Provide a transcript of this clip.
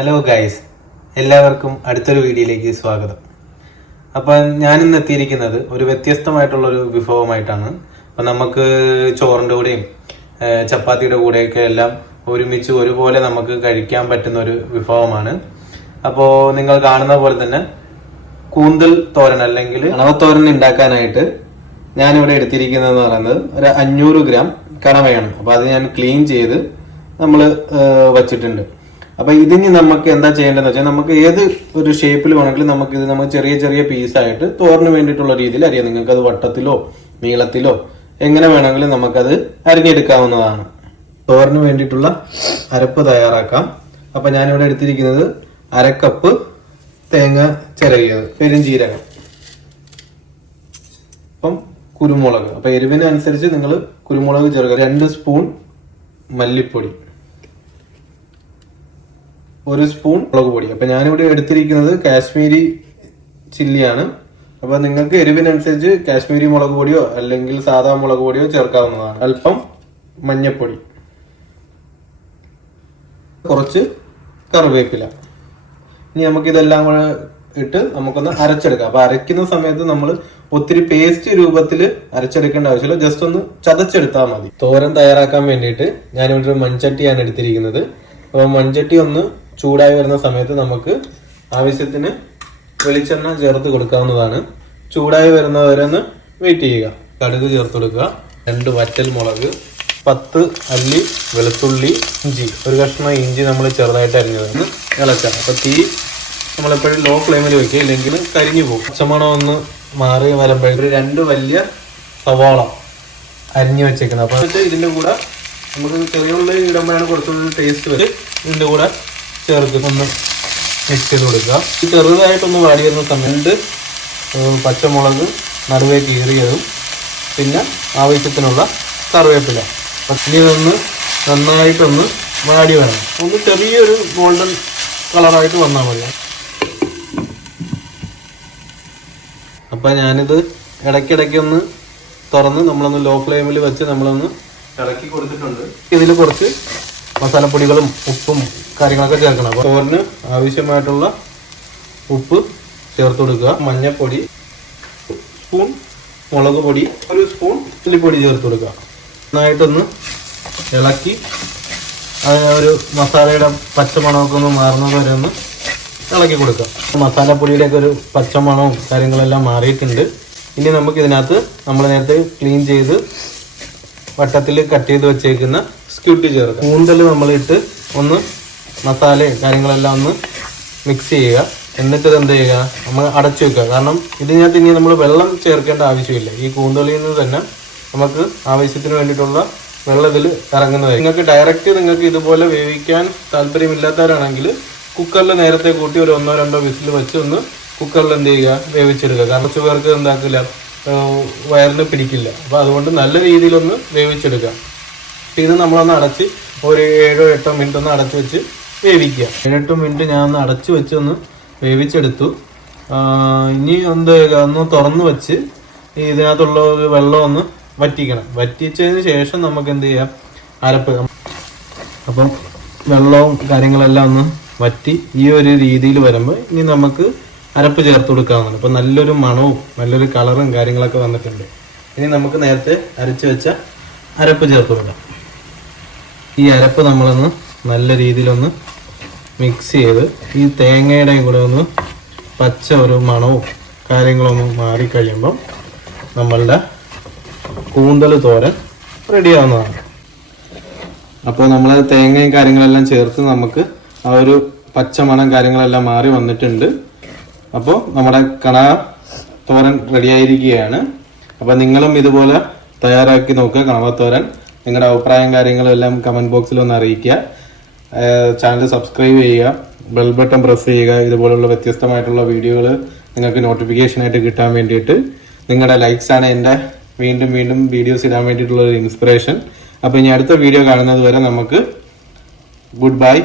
Hello guys, എല്ലാവർക്കും അടുത്തൊരു വീഡിയോയിലേക്ക് സ്വാഗതം. അപ്പം ഞാനിന്ന് എത്തിയിരിക്കുന്നത് ഒരു വ്യത്യസ്തമായിട്ടുള്ളൊരു വിഭവമായിട്ടാണ്. അപ്പം നമുക്ക് ചോറിൻ്റെ കൂടെയും ചപ്പാത്തിയുടെ കൂടെയൊക്കെ എല്ലാം ഒരുമിച്ച് ഒരുപോലെ നമുക്ക് കഴിക്കാൻ പറ്റുന്ന ഒരു വിഭവമാണ്. അപ്പോൾ നിങ്ങൾ കാണുന്ന പോലെ തന്നെ കൂന്തൽ തോരൻ അല്ലെങ്കിൽ കണവത്തോരൻ ഉണ്ടാക്കാനായിട്ട് ഞാനിവിടെ എടുത്തിരിക്കുന്നതെന്ന് പറയുന്നത് ഒരു 500 ഗ്രാം കണവയാണ്. അപ്പോൾ അത് ഞാൻ ക്ലീൻ ചെയ്ത് നമ്മൾ വച്ചിട്ടുണ്ട്. അപ്പൊ ഇതിന് നമുക്ക് എന്താ ചെയ്യേണ്ടതെന്ന് വെച്ചാൽ നമുക്ക് ഏത് ഒരു ഷേപ്പിൽ വേണമെങ്കിലും നമുക്ക് ചെറിയ ചെറിയ പീസായിട്ട് തോരന് വേണ്ടിയിട്ടുള്ള രീതിയിൽ അറിയാം. നിങ്ങൾക്ക് അത് വട്ടത്തിലോ നീളത്തിലോ എങ്ങനെ വേണമെങ്കിലും നമുക്കത് അരിഞ്ഞെടുക്കാവുന്നതാണ്. തോരന് വേണ്ടിയിട്ടുള്ള അരപ്പ് തയ്യാറാക്കാം. അപ്പൊ ഞാനിവിടെ എടുത്തിരിക്കുന്നത് 1/2 കപ്പ് തേങ്ങ ചിരകിയത്, പെരുംജീരകം, അപ്പം കുരുമുളക്. അപ്പൊ എരിവിനനുസരിച്ച് നിങ്ങൾ കുരുമുളക് ചേർക്കുക. 2 സ്പൂൺ മല്ലിപ്പൊടി, 1 സ്പൂൺ മുളക് പൊടി. അപ്പൊ ഞാനിവിടെ എടുത്തിരിക്കുന്നത് കാശ്മീരി ചില്ലിയാണ്. അപ്പൊ നിങ്ങൾക്ക് എരിവിനനുസരിച്ച് കാശ്മീരി മുളക് പൊടിയോ അല്ലെങ്കിൽ സാധാ മുളക് പൊടിയോ ചേർക്കാവുന്നതാണ്. അല്പം മഞ്ഞൾപ്പൊടി, കുറച്ച് കറിവേപ്പില. ഇനി നമുക്കിതെല്ലാം കൂടെ ഇട്ട് നമുക്കൊന്ന് അരച്ചെടുക്കാം. അപ്പൊ അരയ്ക്കുന്ന സമയത്ത് നമ്മൾ ഒത്തിരി പേസ്റ്റ് രൂപത്തിൽ അരച്ചെടുക്കേണ്ട ആവശ്യമില്ല, ജസ്റ്റ് ഒന്ന് ചതച്ചെടുത്താൽ മതി. തോരൻ തയ്യാറാക്കാൻ വേണ്ടിയിട്ട് ഞാനിവിടെ ഒരു മൺചട്ടിയാണ് എടുത്തിരിക്കുന്നത്. അപ്പൊ മൺചട്ടി ഒന്ന് ചൂടായി വരുന്ന സമയത്ത് നമുക്ക് ആവശ്യത്തിന് വെളിച്ചെണ്ണ ചേർത്ത് കൊടുക്കാവുന്നതാണ്. ചൂടായി വരുന്നവരെ ഒന്ന് വെയിറ്റ് ചെയ്യുക. കടുക് ചേർത്ത് കൊടുക്കുക, 2 വറ്റൽ മുളക്, 10 അല്ലി വെളുത്തുള്ളി, ഇഞ്ചി, ഒരു കഷ്ണം ഇഞ്ചി നമ്മൾ ചെറുതായിട്ട് അരിഞ്ഞത് ഇളക്കാം. അപ്പൊ തീ നമ്മളെപ്പോഴും ലോ ഫ്ലെയിമിൽ വെക്കുക, ഇല്ലെങ്കിൽ കരിഞ്ഞു പോകും. പച്ചമണം ഒന്ന് മാറി വരുമ്പോഴേക്കും 2 വലിയ സവാള അരിഞ്ഞു വെച്ചേക്കുന്നത്. അപ്പൊ ഇതിന്റെ കൂടെ നമുക്ക് ചെറിയ ഉള്ളി ഇടുമ്പോഴാണ് കുറച്ചുകൂടി ടേസ്റ്റ് വരും. ഇതിന്റെ കൂടെ ചേർത്ത് ഒന്ന് മിക്സ് ചെയ്ത് കൊടുക്കുക. ഈ ചെറുതായിട്ടൊന്ന് വാടി വരുന്ന സമയത്ത് പച്ചമുളക് നടുവേ കീറിയതും പിന്നെ ആവശ്യത്തിനുള്ള കറിവേപ്പില. ഇനി ഇതൊന്ന് നന്നായിട്ടൊന്ന് വാടി വേണം. ഒന്ന് ചെറിയൊരു ഗോൾഡൻ കളറായിട്ട് വന്നാൽ മതി. അപ്പം ഞാനിത് ഇടയ്ക്കിടയ്ക്ക് ഒന്ന് തുറന്ന് നമ്മളൊന്ന് ലോ ഫ്ലെയിമിൽ വെച്ച് നമ്മളൊന്ന് ഇളക്കി കൊടുത്തിട്ടുണ്ട്. ഇതിൽ കുറച്ച് മസാലപ്പൊടികളും ഉപ്പും കാര്യങ്ങളൊക്കെ ചേർക്കണം. അപ്പോൾ തോരന് ആവശ്യമായിട്ടുള്ള ഉപ്പ് ചേർത്ത് കൊടുക്കുക. മഞ്ഞൾപ്പൊടി, സ്പൂൺ മുളക് പൊടി, 1 സ്പൂൺ ചില്ലിപ്പൊടി ചേർത്ത് കൊടുക്കുക. നന്നായിട്ടൊന്ന് ഇളക്കി ഒരു മസാലയുടെ പച്ചമണമൊക്കെ ഒന്ന് മാറുന്നത് വരെ ഒന്ന് ഇളക്കി കൊടുക്കുക. മസാലപ്പൊടിയുടെയൊക്കെ ഒരു പച്ചമണവും കാര്യങ്ങളെല്ലാം മാറിയിട്ടുണ്ട്. ഇനി നമുക്ക് ഇതിനകത്ത് നമ്മൾ നേരത്തെ ക്ലീൻ ചെയ്ത് വട്ടത്തിൽ കട്ട് ചെയ്ത് വെച്ചേക്കുന്ന സ്ക്യൂട്ടി ചേർക്കുക. കൂന്തൽ നമ്മളിട്ട് ഒന്ന് മസാലയും കാര്യങ്ങളെല്ലാം ഒന്ന് മിക്സ് ചെയ്യുക. എന്നിട്ട് ഇത് എന്ത് ചെയ്യുക, നമ്മൾ അടച്ചു വെക്കുക. കാരണം ഇതിനകത്ത് ഇനി നമ്മൾ വെള്ളം ചേർക്കേണ്ട ആവശ്യമില്ല. ഈ കൂന്തലിൽ നിന്ന് തന്നെ നമുക്ക് ആവശ്യത്തിന് വേണ്ടിയിട്ടുള്ള വെള്ളം ഇതിൽ ഇറങ്ങുന്നതായി. നിങ്ങൾക്ക് ഡയറക്റ്റ് നിങ്ങൾക്ക് ഇതുപോലെ വേവിക്കാൻ താല്പര്യമില്ലാത്തവരാണെങ്കിൽ കുക്കറിൽ നേരത്തെ കൂട്ടി ഒരു 1-2 വിസിൽ വെച്ച് ഒന്ന് കുക്കറിൽ എന്ത് ചെയ്യുക, വേവിച്ചെടുക്കുക. കാരണം കുറച്ച് പേർക്ക് എന്താക്കില്ല, വയറിന് പിടിക്കില്ല. അപ്പോൾ അതുകൊണ്ട് നല്ല രീതിയിലൊന്ന് വേവിച്ചെടുക്കുക. ഇത് നമ്മളൊന്ന് അടച്ച് ഒരു 7-8 മിനിറ്റ് ഒന്ന് അടച്ചു വെച്ച് വേവിക്കുക. 7-8 മിനിറ്റ് ഞാൻ ഒന്ന് അടച്ചു വെച്ച് ഒന്ന് വേവിച്ചെടുത്തു. ഇനി എന്ത് ചെയ്യുക, ഒന്ന് തുറന്ന് വെച്ച് ഇതിനകത്തുള്ള ഒരു വെള്ളം ഒന്ന് വറ്റിക്കണം. വറ്റിച്ചതിന് ശേഷം നമുക്ക് എന്ത് ചെയ്യാം, അരപ്പ്. അപ്പം വെള്ളവും കാര്യങ്ങളെല്ലാം ഒന്ന് വറ്റി ഈ ഒരു രീതിയിൽ വരുമ്പോൾ ഇനി നമുക്ക് അരപ്പ് ചേർത്ത് കൊടുക്കാവുന്നതാണ്. അപ്പം നല്ലൊരു മണവും നല്ലൊരു കളറും കാര്യങ്ങളൊക്കെ വന്നിട്ടുണ്ട്. ഇനി നമുക്ക് നേരത്തെ അരച്ച് വെച്ച അരപ്പ് ചേർത്ത് കൊടുക്കാം. ഈ അരപ്പ് നമ്മളൊന്ന് നല്ല രീതിയിലൊന്ന് മിക്സ് ചെയ്ത് ഈ തേങ്ങയുടെയും കൂടെ ഒന്ന് പച്ച ഒരു മണവും കാര്യങ്ങളൊന്നും മാറിക്കഴിയുമ്പം നമ്മളുടെ കൂന്തൽ തോരൻ റെഡിയാവുന്നതാണ്. അപ്പോൾ നമ്മൾ തേങ്ങയും കാര്യങ്ങളെല്ലാം ചേർത്ത് നമുക്ക് ആ ഒരു പച്ചമണം കാര്യങ്ങളെല്ലാം മാറി വന്നിട്ടുണ്ട്. അപ്പോൾ നമ്മുടെ കണവ തോരൻ റെഡിയായിരിക്കുകയാണ്. അപ്പോൾ നിങ്ങളും ഇതുപോലെ തയ്യാറാക്കി നോക്കുക കണവ തോരൻ. നിങ്ങളുടെ അഭിപ്രായം കാര്യങ്ങളെല്ലാം കമൻറ്റ് ബോക്സിൽ ഒന്ന് അറിയിക്കുക. ചാനൽ സബ്സ്ക്രൈബ് ചെയ്യുക, ബെൽ ബട്ടൺ പ്രസ് ചെയ്യുക. ഇതുപോലുള്ള വ്യത്യസ്തമായിട്ടുള്ള വീഡിയോകൾ നിങ്ങൾക്ക് നോട്ടിഫിക്കേഷനായിട്ട് കിട്ടാൻ വേണ്ടിയിട്ട്. നിങ്ങളുടെ ലൈക്സാണ് എൻ്റെ വീണ്ടും വീണ്ടും വീഡിയോസ് ഇടാൻ വേണ്ടിയിട്ടുള്ള ഒരു ഇൻസ്പിറേഷൻ. അപ്പോൾ ഇനി അടുത്ത വീഡിയോ കാണുന്നത് വരെ നമുക്ക് ഗുഡ് ബൈ.